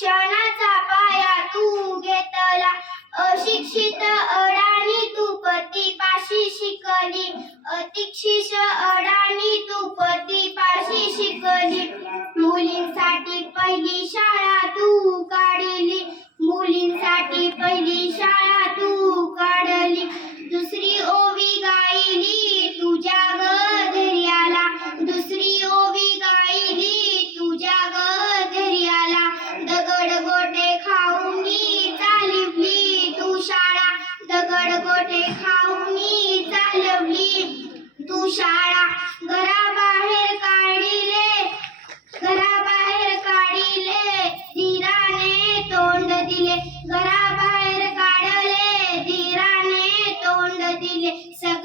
शिक्षणाचा पाया तू घेतला. अशिक्षित अडाणी तू पती पाशी शिकली. अतिक्षित अडाणी तू पती पाशी शिकली. मुलींसाठी दगड गोटे खाऊनी चालवली. तू शाळा घराबाहेर काढिले. घराबाहेर काढिले. धीराने तोंड दिले. घराबाहेर काढले. धीराने तोंड दिले. सग